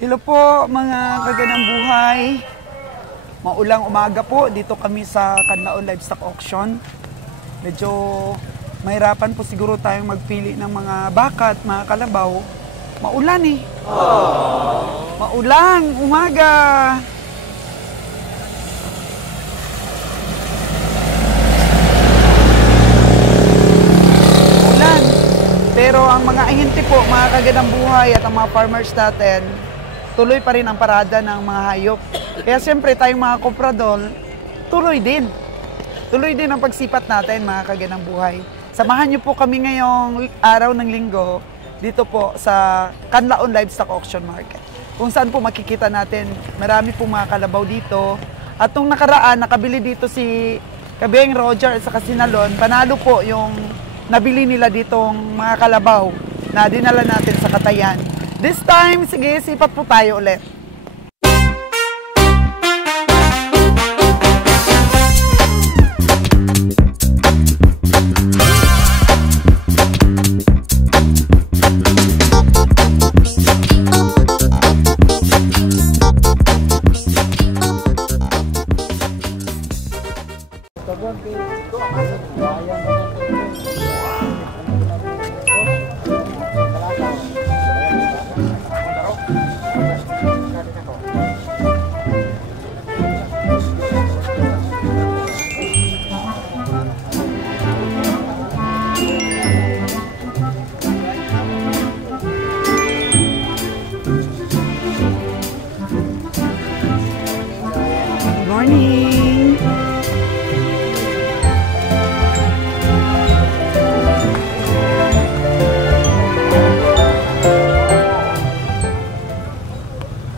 Hello po mga kaganang buhay. Maulang umaga po. Dito kami sa Canlaon Livestock Auction. Medyo mahirapan po siguro tayong magpili ng mga baka at mga kalabaw. Maulan eh. Maulang umaga. Maulan. Pero ang mga ahente po, mga kaganang buhay at ang mga farmers natin, tuloy pa rin ang parada ng mga hayop. Kaya siyempre tayong mga komprador, tuloy din. Tuloy din ang pagsipat natin mga kaganang buhay. Samahan niyo po kami ngayong araw ng linggo dito po sa Canlaon Livestock Auction Market. Kung saan po makikita natin marami pong mga kalabaw dito. At nung nakaraan, nakabili dito si Kabeng Roger at saka Sinalon, panalo po yung nabili nila ditong mga kalabaw na dinala natin sa Katayan. This time, sige, sipat po tayo ulit. Morning!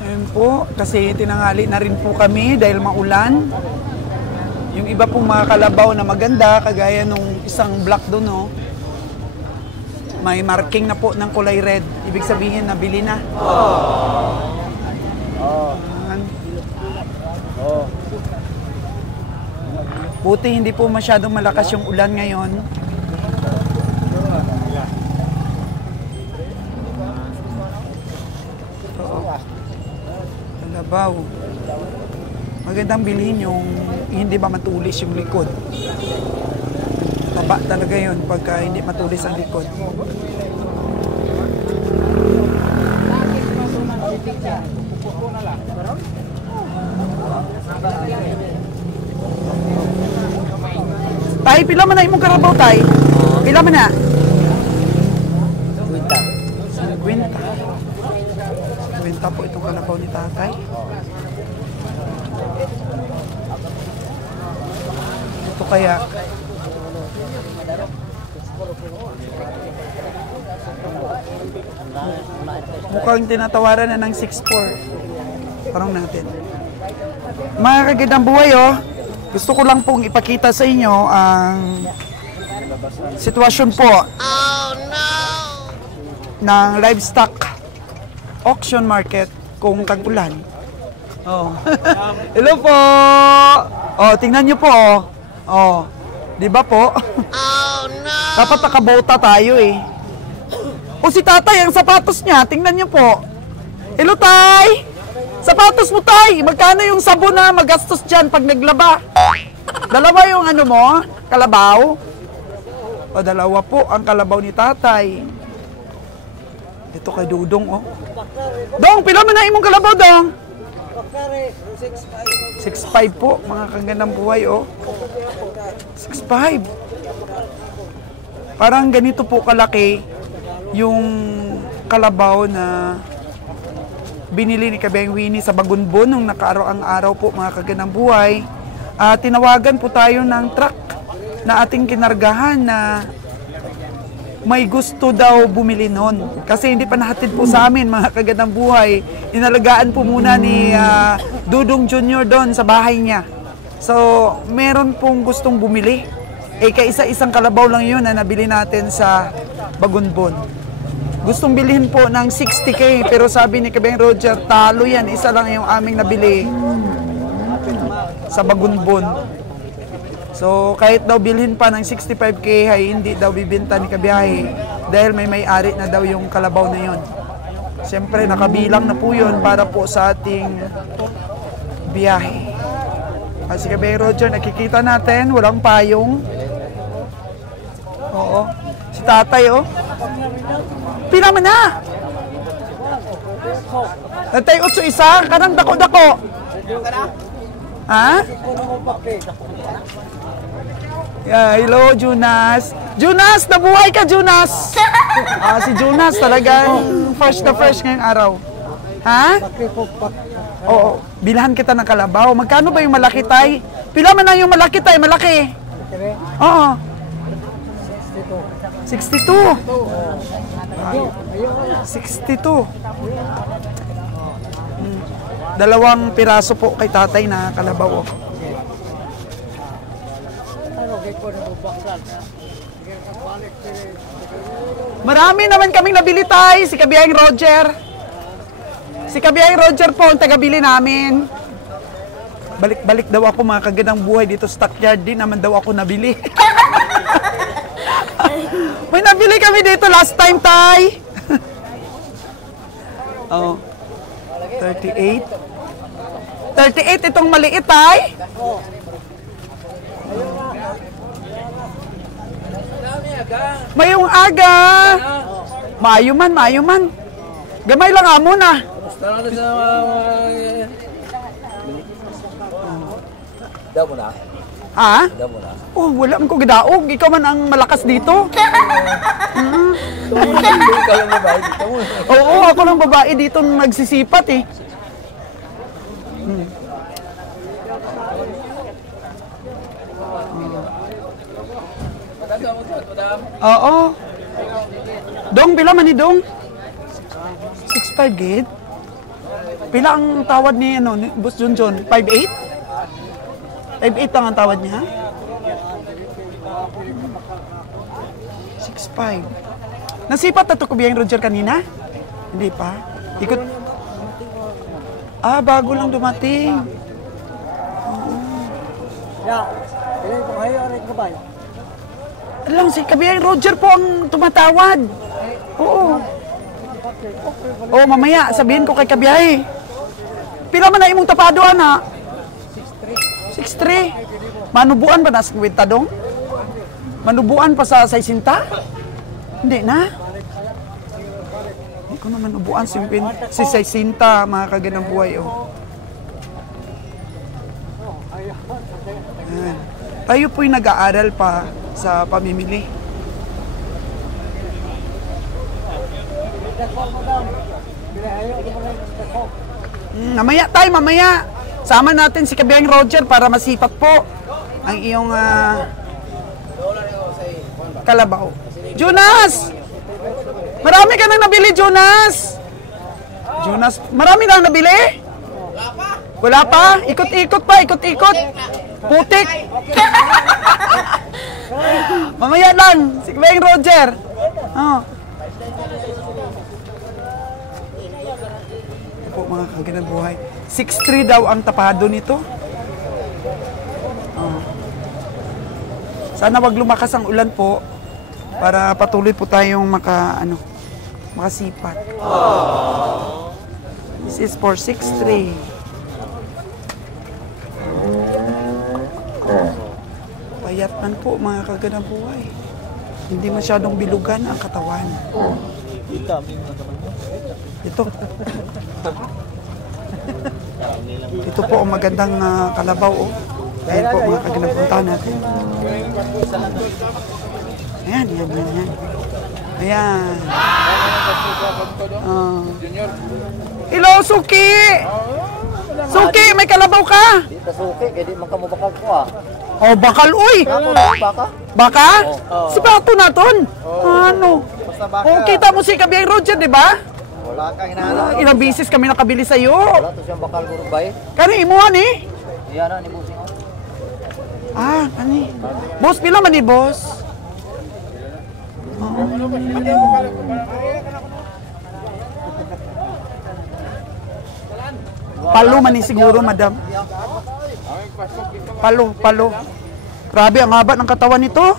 Ayun po, kasi tinanghali na rin po kami dahil maulan. Yung iba pong mga kalabaw na maganda, kagaya nung isang black doon, no? May marking na po ng kulay red. Ibig sabihin, nabili na. Buti hindi po masyadong malakas yung ulan ngayon. Kalabaw. Magandang bilhin yung hindi ba matulis yung likod. Taba talaga yun pagka hindi matulis ang likod. Tay, pila man na imong karabaw, tay? Pila man na? Kwenta po itong kalabaw ni tatay. Ito kaya. Mukhang tinatawaran na ng 6'4". Parang natin. Mga kagandang buhay, oh. Gusto ko lang pong ipakita sa inyo ang sitwasyon po ng livestock auction market kung tag-ulan. Oh. Hello po! Oh, tingnan nyo po. Oh. Di ba po? Oh, no! Dapat nakabota tayo eh. O si tatay, ang sapatos niya, tingnan nyo po. Hello, tay! Sapatos mo, tay! Magkano yung sabon na magastos dyan pag naglaba? Dalawa yung ano mo? Kalabaw? O dalawa po ang kalabaw ni tatay. Ito kay Dudong, oh. Dong, pila man na imong kalabaw, Dong? 6'5". 6'5" po, mga kagandang buhay, oh. 6'5". Parang ganito po kalaki yung kalabaw na binili ni Kabeng Winnie sa Bagunbon nung nakaaraang araw po, mga kagandang buhay. Tinawagan po tayo ng truck na ating kinargahan na may gusto daw bumili nun. Kasi hindi pa nahatid po sa amin, mga kagandang buhay. Inalagaan po muna ni Dudong Jr. doon sa bahay niya. So, meron pong gustong bumili. Kaisa-isang kalabaw lang yun na nabili natin sa Bagunbon. Gustong bilhin po ng 60K, pero sabi ni Kabeng Roger, talo yan. Isa lang yung aming nabili sa Bagunbon. So, kahit daw bilhin pa ng 65K, ay hindi daw bibenta ni Kabiyahe dahil may may-ari na daw yung kalabaw na yon. Siyempre, nakabilang na po yun para po sa ating biyahe. Si Kabeng Roger, nakikita natin, walang payong. Oo. Si tatay, oh. Pila man na! Tatay, utso isa, kanang dako-dako. Ha? Yeah, hello, Jonas. Jonas, nabuhay ka, Jonas! Si Jonas talagang first na first ngayong araw. Ha? Oo, bilhan kita ng kalabaw. Magkano ba yung malaki, tay? Pila man na yung malaki, tay? Malaki? Oo. 62. 62. Dalawang piraso po kay tatay na kalabaw. Marami naman kaming nabili, tay. Si Kabiyang Roger. Si Kabiyang Roger po ang tagabili namin. Balik-balik daw ako mga kagandang buhay dito sa stockyard. Din naman daw ako nabili. May nabili kami dito last time, tay. Oh. 38. 38 itong maliit, tay. Mayong aga. Mayo man. Gamay lang amo na. Daw mo na? Ha? Daw mo na? Oh, wala man ko gidaog. Ikaw man ang malakas dito. Ikaw yung babae dito mo. Oo, ako lang babae dito nagsisipat eh. Oo. Dong, pila man ni Dong? 6'5" gid. Pila ang tawad ni ano, ni Boss Junjun? 5'8"? 5'8" lang ang tawad niya. 6'5". Nasipat na to Kabiyang Roger kanina? Hindi pa? Ikot. Bago lang dumating. Alam, si Kabiyang Roger po ang tumatawad. Oo. Oo, mamaya, sabihin ko kay Kabiyahe. Pila man na imong tapado, ana? 6'3". Manubuan ba na sa kwentadong? Manubuan pa sa 60? Hindi na. Hindi ko na manubuan si 60, mga kaganang buhay, oh. Ayan. Tayo po'y nag-aaral pa sa pamimili. Mamaya tayo, mamaya. Sama natin si Kabiyang Roger para masipat po ang iyong kalabaw. Jonas! Marami ka nang nabili, Jonas! Jonas, marami nang nabili? Wala pa? Ikot-ikot pa, ikot-ikot. Putik. Mamaya lang, si Kabiyang Roger. Oh. Po mga kaganang buhay. 6'3" daw ang tapado nito. Oh. Sana wag lumakas ang ulan po para patuloy po tayong makasipat. This is for 6'3". Payat man po mga kaganang buhay. Hindi masyadong bilugan ang katawan. Ito. Ito po ang magandang kalabaw. Oh. Ayan po mga kaganang punta natin. Ayan. Ayan. Hello, Suki! Suki, may kalabaw ka? Di ta suki, kaya di man ka mabakal ko Oh, bakal, uy! Baka? Baka? Si Pato naton? Ano? Oh, kita mo si Kabiyang Roger, di ba? Wala kang hinahanap. Ilang bisis kami nakabili sa'yo. Wala to siyang bakal guru bay. Kani, imuhan eh. Iyan na ni Busing. Kani. Boss, pila man ni boss? Palo man ni siguro, madam. Palo. Grabe, ang haba ng katawan nito.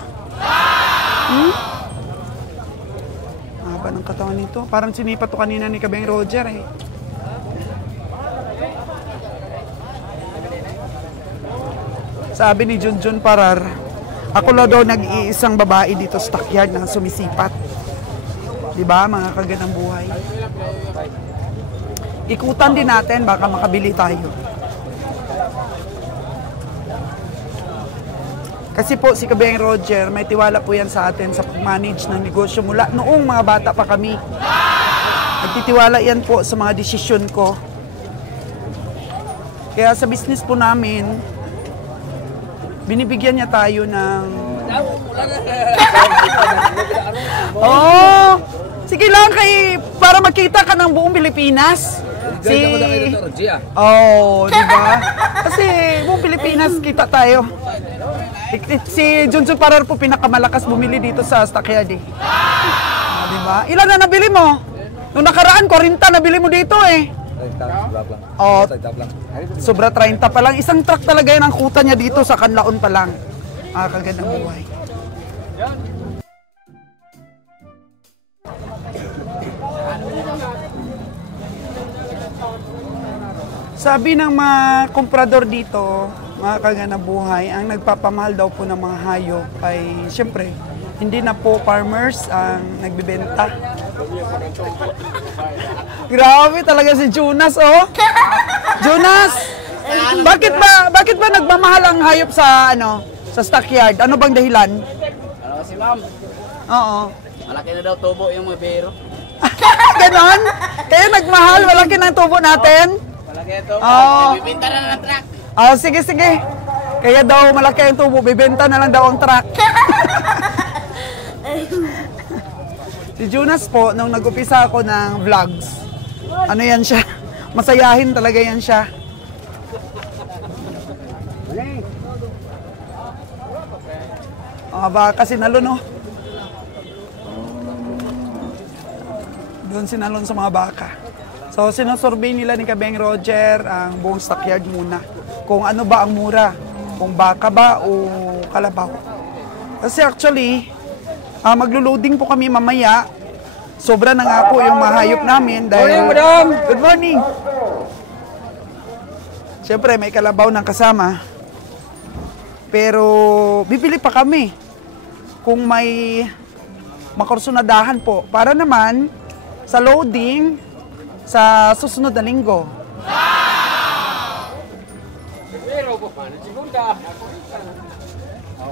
Haba ng katawan nito. dito. Parang sinipat to kanina ni Kabeng Roger eh. Sabi ni Junjun Parar, ako lang daw nag-iisang babae dito sa stockyard na sumisipat. Diba, mga kaganang buhay? Ikutan din natin, baka makabili tayo. Kasi po si Kabeng Roger, may tiwala po yan sa atin sa pag-manage ng negosyo mula noong mga bata pa kami. Nagtitiwala yan po sa mga desisyon ko. Kaya sa business po namin, binibigyan niya tayo ng... Oh! Sige lang para makita ka ng buong Pilipinas. Oh, di ba? Kasi buong Pilipinas kita tayo. Si Junjun Parar po pinakamalakas bumili dito sa stockyard eh. Di ba? Ilan na nabili mo? Nung nakaraan, 40 nabili mo dito eh. Oh, sobra 30 pa lang. Isang truck talaga yan ang kuta niya dito sa Kanlaon pa lang. Kagandang buhay. Sabi ng mga komprador dito, mga kagandang buhay, ang nagpapamahal daw po ng mga hayop ay siyempre, hindi na po farmers ang nagbibenta. Grabe talaga si Jonas, oh. Jonas, bakit ba nagmamahal ang hayop sa sa stockyard? Ano bang dahilan? Ano kasi ma'am? Oo. Malaki na daw tubo yung mga bero. Ganon? Kaya nagmahal, malaki na ang tubo natin? Malaki na tubo. Oo. Bibinta na ng truck. Sige. Kaya daw malaki ang tubo, bibenta na lang daw ang truck. Si Jonas po, nung nag-upisa ako ng vlogs, ano yan siya? Masayahin talaga yan siya. Baka sinalon, no? Doon sinalon sa mga baka. So, sinusurvey nila ni Kabeng Roger ang buong stockyard muna. Kung ano ba ang mura. Kung baka ba o kalabaw. Kasi actually, maglo-loading po kami mamaya. Sobra na nga po yung mahayop namin dahil... Morning, madam! Good morning! Siyempre, may kalabaw ng kasama. Pero, bibili pa kami. Kung may makursunadahan po. Para naman, sa loading, sa susunod na linggo.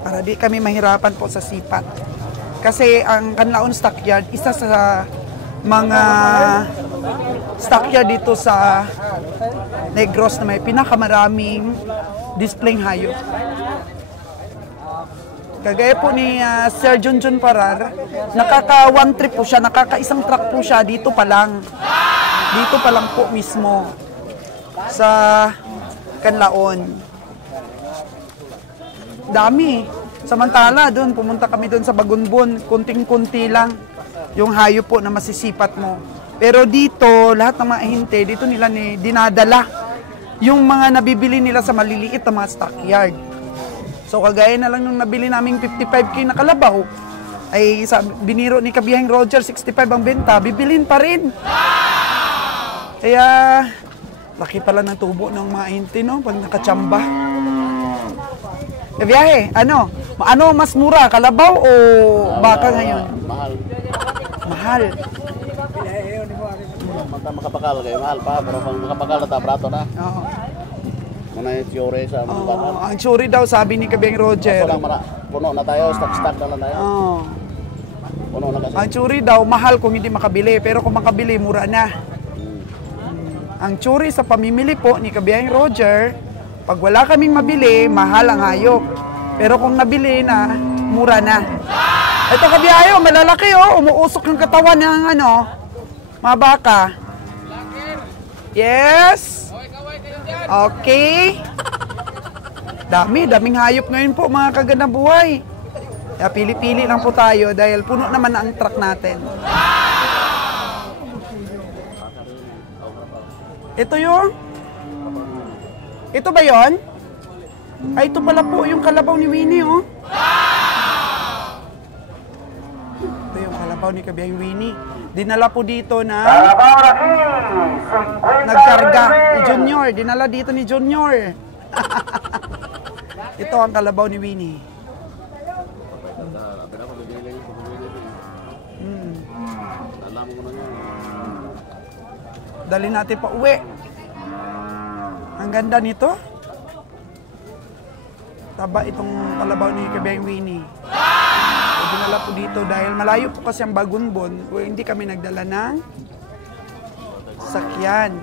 Para di kami mahirapan po sa sipat. Kasi ang Kanlaon Stockyard, isa sa mga stockyard dito sa Negros na may pinakamaraming displaying hayop. Kagaya po ni Sir Junjun Parar, nakaka-one trip po siya, nakaka-isang truck po siya dito pa lang. Dito pa lang po mismo sa Kanlaon. Dami. Samantala, doon, pumunta kami doon sa Bagunbon, kunting-kunti lang yung hayop po na masisipat mo. Pero dito, lahat ng mga ahinte, dito nila dinadala yung mga nabibili nila sa maliliit na mga stockyard. So, kagaya na lang nung nabili naming 55K na kalabaw, ay biniro ni Kabeng Roger, 65 ang benta, bibilin pa rin. Kaya, laki pala ng tubo ng mga ahinte, no? Pag nakatsamba. Kabiyahe, ano mas mura, kalabaw o baka ngayon? Mahal. Makapakal kayo, mahal pa. Pero pag makapakal na tabrato na. Oo. Muna yung tsure sa mga bakal. Ang tsuri daw, sabi ni Kabeng Roger. Puno na tayo, stock na lang tayo. Puno na kasi. Ang tsuri daw, mahal kung hindi makabili. Pero kung makabili, mura na. Ang tsuri sa pamimili po ni Kabeng Roger, pag wala kaming mabili, mahal ang hayop. Pero kung nabili na, mura na. Ito kabiyahe, malalaki umuusok yung katawan ng mga baka. Yes. Okay. Daming hayop ngayon po mga kagandang buhay. Kaya pili-pili lang po tayo dahil puno naman na ang truck natin. Ito yung? Ito ba yon? Ay, ito pala po yung kalabaw ni Winnie, oh. Ito yung kalabaw ni Kabeng Winnie. Dinala po dito na nagkarga ni Junior. Dinala dito ni Junior. Ito ang kalabaw ni Winnie. Dali natin pa uwi. Ang ganda nito. Taba itong kalabaw ni Kabeng Winnie. Dinala po dito dahil malayo po kasi ang Bagunbon. O hindi kami nagdala ng sakyan.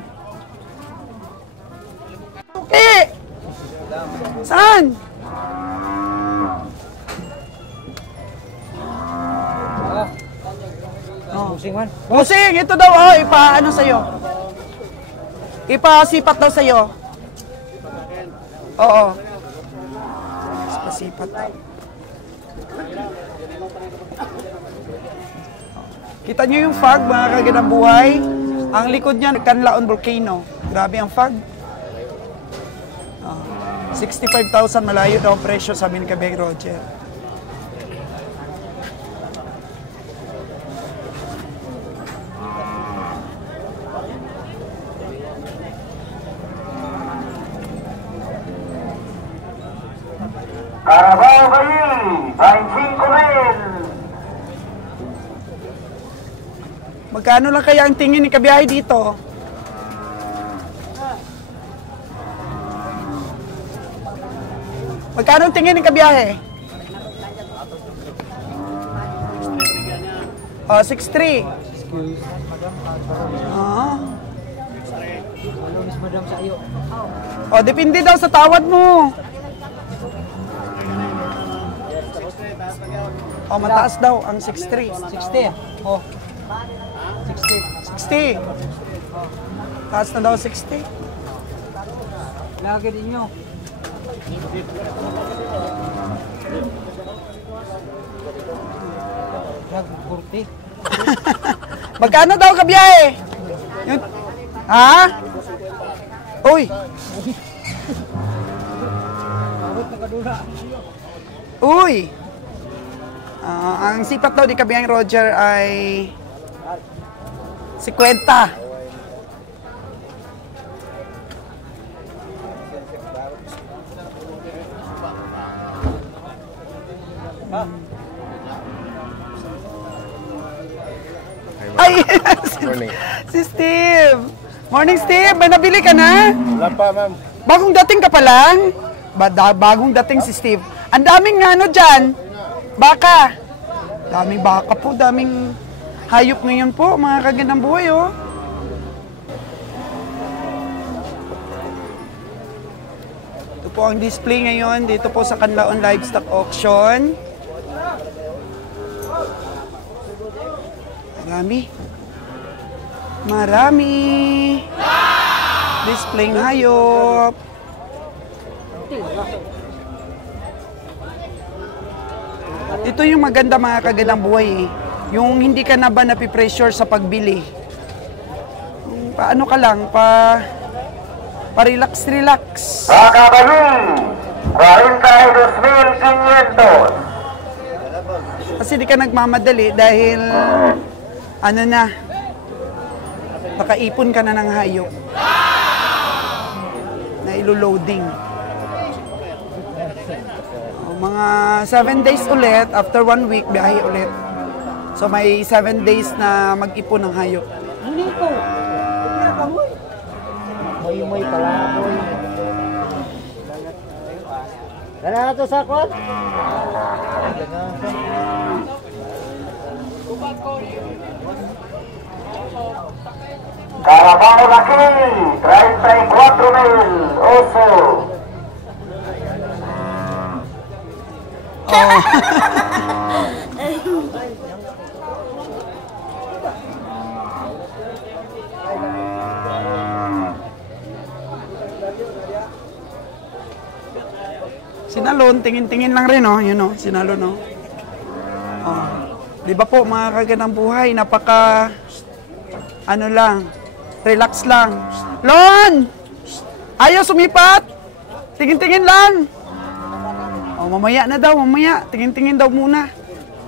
Okay! Saan? Busing man. Busing! Ito daw, oh, ipa-ano sa'yo? Ipa-sipat daw sa'yo. Oo. Ipa-sipat daw. Kita nyo yung fog, mga kaganang buhay. Ang likod niya, Canlaon Volcano. Grabe ang fog. 65,000 malayo daw ang presyo, sabi ni Kabeng Roger. Carabao Bayi, 25,000. Magkano lang kaya ang tingin ni Kabiyahe dito? Magkano ang tingin ni Kabiyahe? Oh, 6'3". Madam sa iyo. Oh, depende daw sa tawad mo. Oh, mataas daw ang 6'3". 60. Oh. 60. 60. Taas na daw 60. Lagi din nyo. Nag-40. Magkano daw Kabiyahe? Yung... Ha? Uy! Uy! Ang sipat daw ni Kabiyang Roger ay 50. Ay! Morning. Si Steve! Morning, Steve! May nabili ka na? Wala pa, ma'am. Bagong dating ka pa lang? Bagong dating si Steve. Ang daming ano dyan? Baka. Daming baka po, daming hayop ngayon po, mga kagandang buhay, oh. Ito po ang display ngayon dito po sa Canlaon Livestock Auction. Marami. Displaying hayop. Ito yung maganda mga kagandang buhay, eh. Yung hindi ka na ba napipressure sa pagbili. Paano ka lang, pa-relax. Kakabayi, 42,500. Kasi di ka nagmamadali dahil ano na, nakaipon ka na ng hayop na ilo-loading. Mga 7 days ulit, after 1 week, biyahe ulit. So may 7 days na mag-ipon ng hayop. Hindi ko. Moy pala, boy. Dala na to sa kwan? Carabao Laki, 34,000. Oso. Sinalon, tingin-tingin lang rin, oh. Yun, oh. Sinalon, oh. Oh. Di ba po, mga kagandang buhay, napaka, ano lang, relax lang. Lon! Ayaw sumipat! Tingin-tingin lang! Oh, mamaya na daw, mamaya. Tingin-tingin daw muna.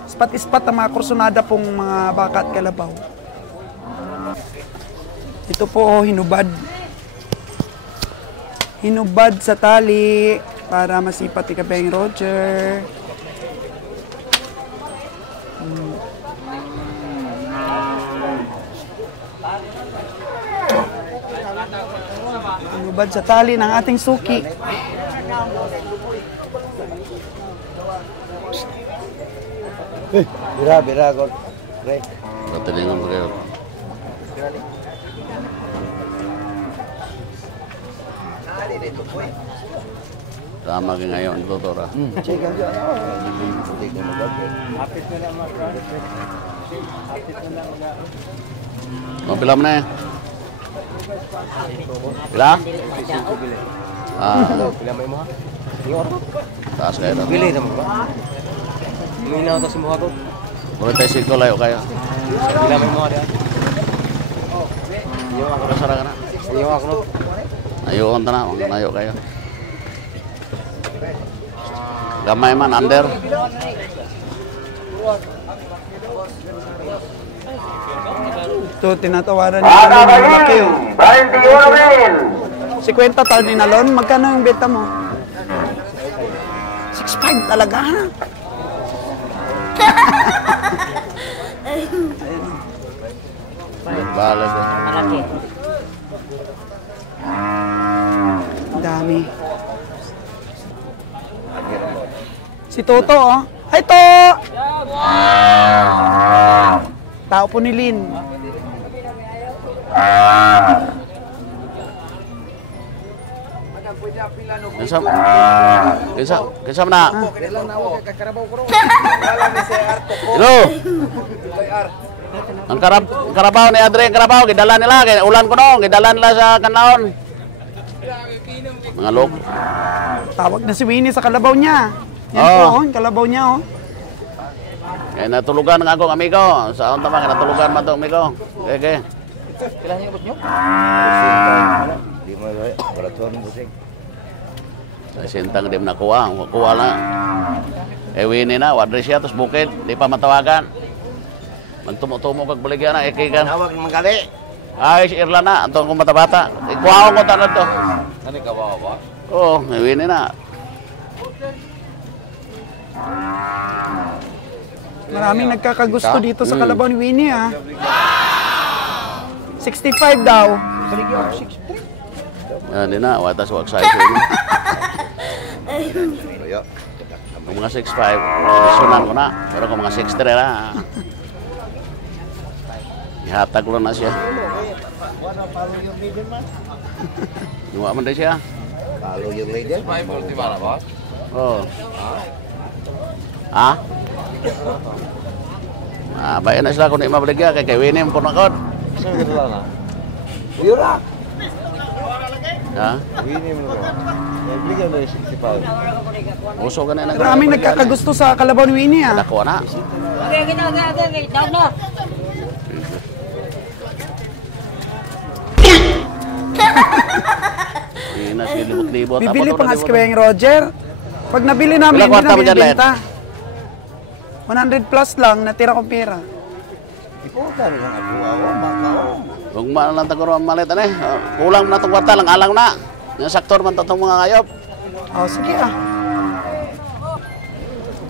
Ispat-ispat ang mga kursunada pong mga baka at kalabaw. Ito po, oh, hinubad. Hinubad sa tali para masipat ni Kabeng Roger. Hinubad sa tali ng ating suki. Bira, God. Pre. Tatilingan ko kayo. Tama ka ngayon, Tutora. Check ang dyan. Check ang mag-upgrade. Pila mo na eh. Pila? Pila mo ha? Taas kayo na. Pili naman ba? Minaw to si Muha ko. Muna tayo siko, layo kayo. Pila mo ha diyan. Iyo ako na sarang na. Iyo ako no. Ayun ta na, layo kayo. Gamay man, under. Ito, tinatawaran niya kami ng malaki, oh. 21,000. 50 taon ni Nalon, magkano yung beta mo? 6.5 talaga, ha? Bala ko. Ang dami. Si Toto, oh. Hi, To! Tao po ni Lin. Kinsa man na? Hello. Ang karabaw ni Adre, ang karabaw gidala nila kay ulan ko no, gidala nila sa kanlaon. Mga log. Tawag na si Winnie sa kalabaw niya. Yan Oo. po, oh, yung kalabaw niya, oh. Kaya natulugan ng akong amigo. Sa on tama natulugan man to amigo. Okay. Pila niyo bot nyo? Di mo ba? Baraton busing. Sa sintang di mo nakuha, kuha lang. Winnie na, wadre siya, tapos bukid, di pa matawagan. Magtumo-tumo kag baligyan na, ikigan. Tawag ng gali. Ay, si Irlan na, antong kong bata-bata. Ikuha ko tanong to. Ano ka ba? Oo, Winnie na. Maraming nagkakagusto dito sa kalabaw ni Winnie, ah. 65 daw. Yan din na, watas wag size yun. Kung mga 6'5", sunan ko na. Pero kung mga 6'3" na, ihatag ko na siya. Nuwa man din siya. Palo yung lady. Oo. Ha? Bayan na sila kung di mabaligya kay Winnie mo na kod. Saan ka dala na? Yura! Ha? Winnie mo na. Bigyan mo yung 65. Uso ka na yung Maraming nagkakagusto sa kalabaw ni Winnie, ah. Nakuha na. Okay. Down na. Hindi na siya libot-libot. Bibili pa nga si Kabeng Roger. Pag nabili namin, Ilang hindi kwarta na mo dyan, binibenta. 100 plus lang, natira kong pera. Iputa rin ang ako. Makao. Kung lang taguro ang malit, ano eh. Kulang na itong kwarta, lang alang na. Yung saktor man itong mga kayop. Oh, sige, ah.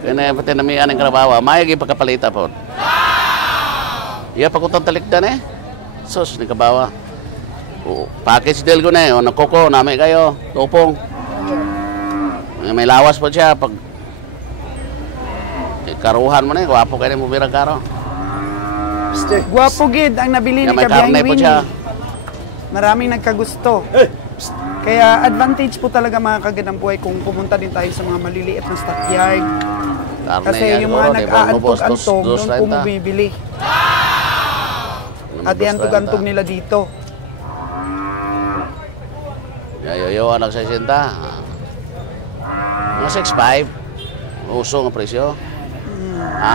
Kaya na pati namiyan ng karabawa, mayagi pagkapalita po. Iya pa kung talikdan eh. Sus, ni kabawa. Package deal ko na eh. O nakoko, namin kayo. Tupong. May lawas po siya. Pag karuhan mo na eh. Gwapo kayo na mubirang karo. Guwapo gid ang nabili ni May Kabeng karne po siya. Winnie. Maraming nagkagusto. Kaya advantage po talaga mga kagandang buhay kung pumunta din tayo sa mga maliliit na stockyard. Karne Kasi yan, yung mga siguro, di ba, nag-aantog-antog, dos doon po renta. mabibili. At Dos iantog-antog renta. nila dito. Yayo, anak sa sinta. Mga 6'5". Uso ang presyo. Ha?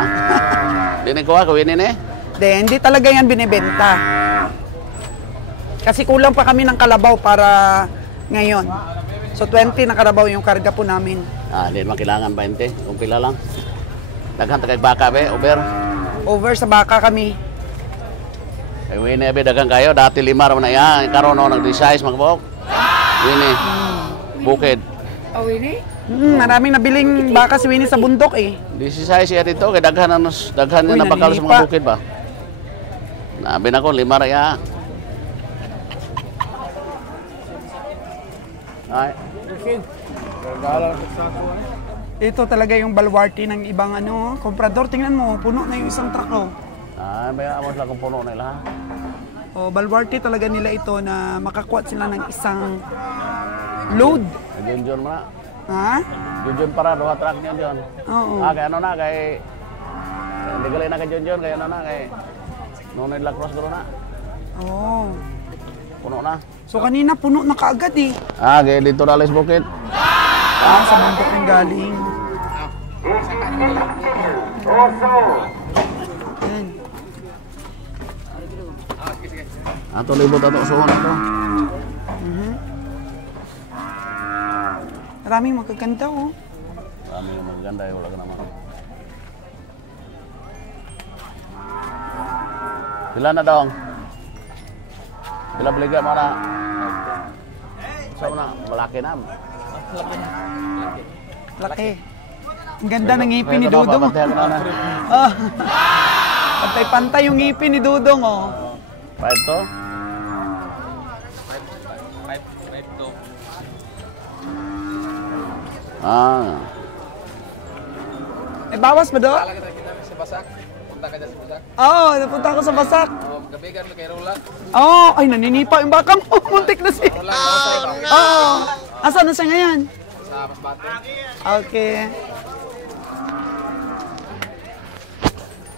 Dinig ko kawinin eh. Hindi talaga yan binibenta. Kasi kulang pa kami ng kalabaw para ngayon. So 20 na kalabaw yung karga po namin. Hindi naman kailangan 20. Kung pila lang. Daghan tagay baka be, over. Over sa baka kami. Kay Winnie, abi, dagang kayo. Dati 5 raman na yan. Karoon no, nag-resize, mga kabok. Winnie, bukid. Oh, Winnie? Maraming nabiling baka si Winnie sa bundok eh. 16 siya dito, kay daghan na Uy, napakalo sa naninipa. mga bukid ba? Nabi na ko, 5 raya. Ay, Ito talaga yung baluarte ng ibang ano, komprador. Tingnan mo, puno na yung isang truck oh. may amos lang kung puno nila. O, baluarte talaga nila ito na makakuha sila ng isang load. Junjun mo na. Ha? Junjun para, 2 truck niya John. Oo. Kay ano na, kay... Hindi gali na kay Junjun, kay ano na, kay... Nunay La Cruz guro na. Oo. Puno na. So kanina puno na kaagad eh. Kay dito na alis bukid. Sa bundok yung galing. Oso. Yan. Ato libot ato suhon ato. Maraming magaganda oh. Marami yung magaganda, wala ka naman. Pila na dong? Pila baliga mo na? Saan mo na? Malaki na. Laki. Ang ganda ng ngipin ni Dudong. Papantayan ka na. Ah. Pantay-pantay yung ngipin ni Dudong oh. 5 to? Ah. Eh, bawas ba do? Oo, napunta ako sa Basak. Oo, ay naninipa yung baka mo. Muntik na siya. Oo. Asan na siya ngayon? Okay.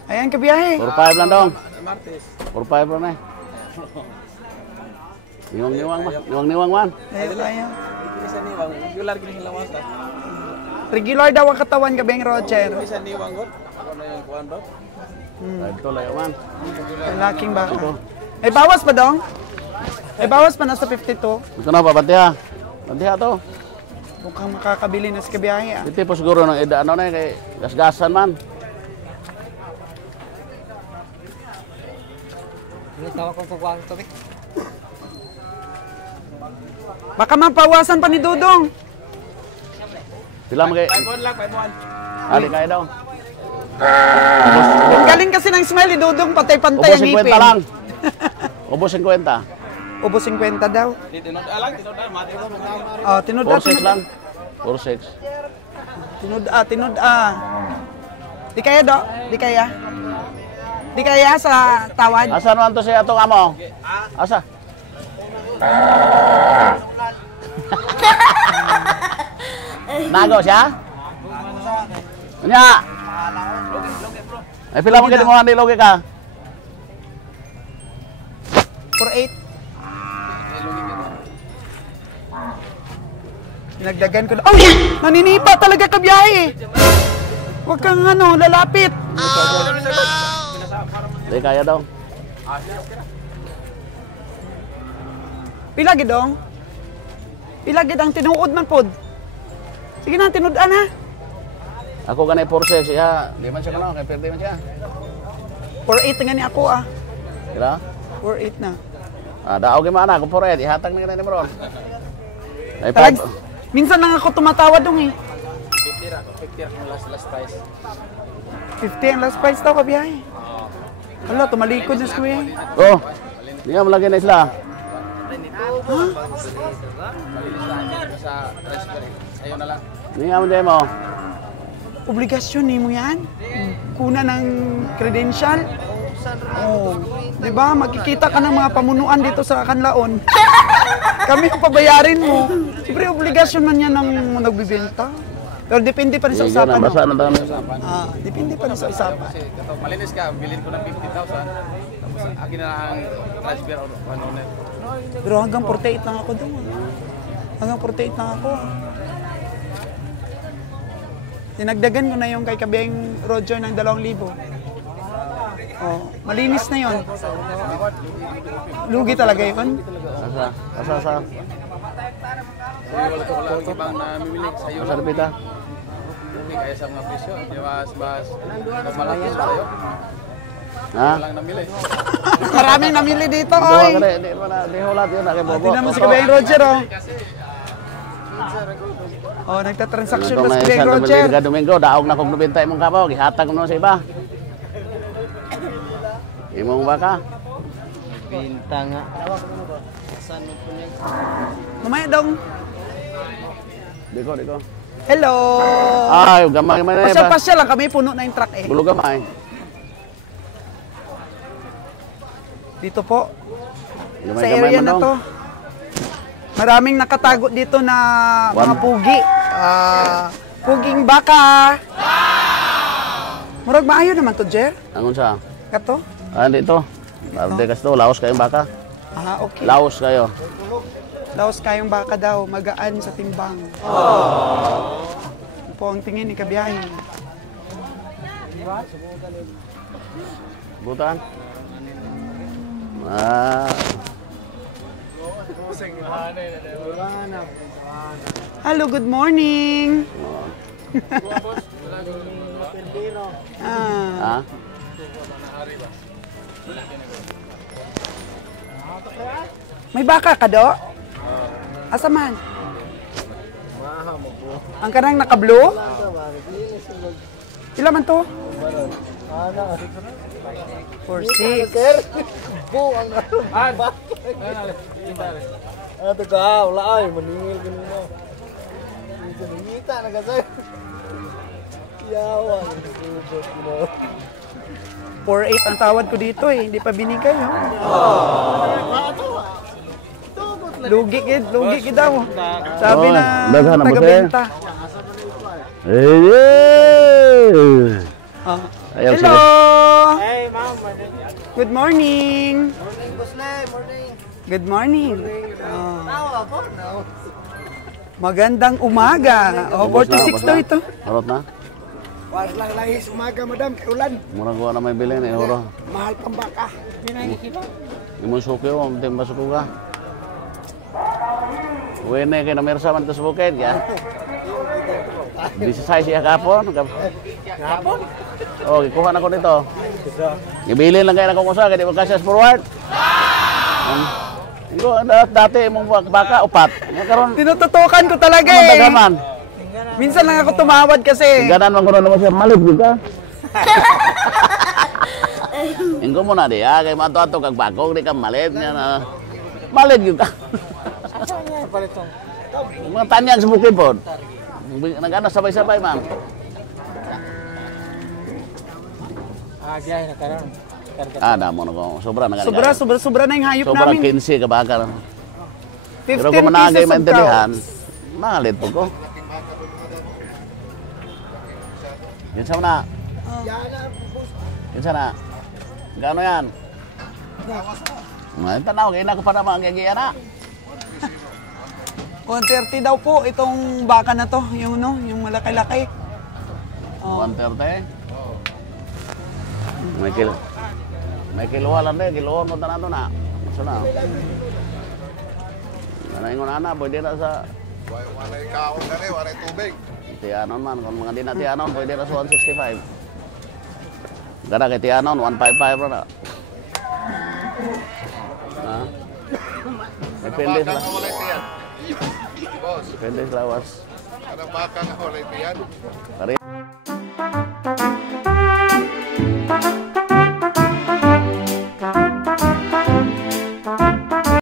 Ayan, kabiyahe. 4-5 lang dong. 4-5 lang eh. Niwang-niwang man. Niwang-niwang man. Ayan tayo. Regular daw ang katawan ka, Beng Roger. 5 to layo man. Laking baka. Eh, bawas pa dong? Eh, bawas pa nasa 52. Ito na ba? Bantiha. Bantiha to. Mukhang makakabili na si kabiyahe ah. Ito po siguro ng ida ano na eh, kay gasgasan man. Baka mapawasan pa ni Dudong. Sila magay. 5 lang, 5 Ali kaya daw. Ang galing kasi ng smile ni Dudong, patay-pantay Ubos ang 50 ngipin. lang. Ubos 50. Ubos 50 daw. Oh, tinud-a, 4-6 lang. 4-6. tinud-a. Di kaya do? Di kaya? Di kaya sa tawad? Asa naman to siya itong amo? Asa? Nago siya? Nya? Ay pila mo kaya mo hindi logi ka? 4-8. Nagdagan ko na. Oh! Naninipa talaga kabiyahe. Huwag kang ano, lalapit. Di kaya daw. Pila gid dong? Pila gid ang tinuod man pod? Sige na, tinud-an ha. Ako ganay 4-6 siya. Di man siya kano, kay pwede man siya. 4-8 nga ni ako ah. Kila? 4-8 na. Daog gimana kung 4 ihatag na ni Bron. Ay Talag, 5. minsan lang ako tumatawad dong eh. 50 ang last price. 50 ang last price daw kabiyahe. Hala, tumalikod na si Kuya. Oh. Di nga malagay na sila. Sa transfer. Ayaw na lang. Di nga mo mo. Obligasyon ni mo yan. Kuna ng credential. Oh, 'di ba? Magkikita ka ng mga pamunuan dito sa Kanlaon. Kami ang pabayarin mo. Siyempre obligasyon man yan ng nagbibenta. Pero depende pa rin sa usapan. Basa No? na tayo. Depende pa rin sa usapan. Kasi ito, malinis ka, bilhin ko ng 50,000. Tapos akin na ang transfer o ano na. Pero hanggang 48 lang ako doon. Hanggang 48 lang ako. Dinagdagan ko na yung kay Kabeng Roger ng 2,000. Oh, malinis na yon. Lugi talaga yun. Asa. Wala ko ibang namimili sa'yo Asa lang. pita. Hindi kaya sa mga presyo. Di ba, mas malaki sa'yo. Ha? Walang namili. Maraming namili dito, Duha oy. ka na, di hulat yun, nake bobo. Tingnan mo si Kabeng Roger, oh. Oh, nagtatransaction ba si Kabeng Roger? Domingo, daog na kong nabintay mong kabaw, gihatag mo sa iba. Imong baka? Binta nga. Mamaya dong. Diko. Hello. Ay, gamay man na ba? Pasya lang kami, puno na yung truck eh. Bulo gamay. Dito po, Gamay, sa gamay area man na dong. to. Maraming nakatago dito na mga One. pugi. Puging baka. Murag maayo naman to, Jer. Angon sa? Kato? Dito. Arte kas to, laos kayong baka. Okay. Laos kayo. Laos kayong baka daw, magaan sa timbang. Ito po ang tingin ni Kabiyahe. Butan. Hello, good morning. Ha? May baka ka do? Asa man? Ang kanang naka-blue? Ilan man to? 4-6. Ano ka? Wala ay, maningil ka nyo. Nangita na ka sir. Yawa. 4-8 ang tawad ko dito eh. Hindi pa binigay, oh. Lugi gid daw. Sabi Oh, na daghan na ba, taga-benta. Oh. Ayaw, Hello! sige. Hey, ma'am. Good morning! Morning, boss Lay. Morning. Good morning! Oh. Tawa po? No. Magandang umaga! Oh, 46 to ito. Harot na? Was lang lahis umaga, madam. Kay ulan. Murang ko na may bilin eh, huro. Mahal pang baka. Imong suki o, hindi masuko ka. Uwi na kayo na mersa man ito sa bukid, ya? Bisa siya kapon. Hapon? Oh, ikuha na ko dito. Ibilin lang kayo na kung usa, kaya di mo kasya forward. Ito, dati mong baka, upat. Karon, Tinututukan ko talaga eh. dagaman. Minsan lang ako tumawad kasi. Ganan man ko na naman siya, malit ka. Ingko mo na di, kay mato-ato kag bakog, di ka malit nga na. Malit ka. Saan niya palitong? Mga tanyag sa bukid po. Nag-ano, sabay-sabay, ma'am. Biyahe na karon. Damo na ko. Sobra na Sobra na yung hayop Sobra namin. 15 ka baka. 15 Pero kung managay pieces of maintindihan, cows. malit po ko. Yun sa na. Yun sa na. Gano yan? Tanaw, kaya na ko pa naman ang gagaya na. 130 daw po itong baka na to, yung no, yung malaki-laki. Oh. 130? May kiluha lang din, kiluha mo na ito na. So na. Nanaingon na, pwede na sa... Walay kaon na rin, walay tubig. Tianon man, kung mga di na Tianon, pwede na sa 165. Gara kay Tianon, 155 na. Ha? Depende Baka sila. nga walay tiyan. Boss, Depende sila was. anong baka nga walay tiyan? Pare.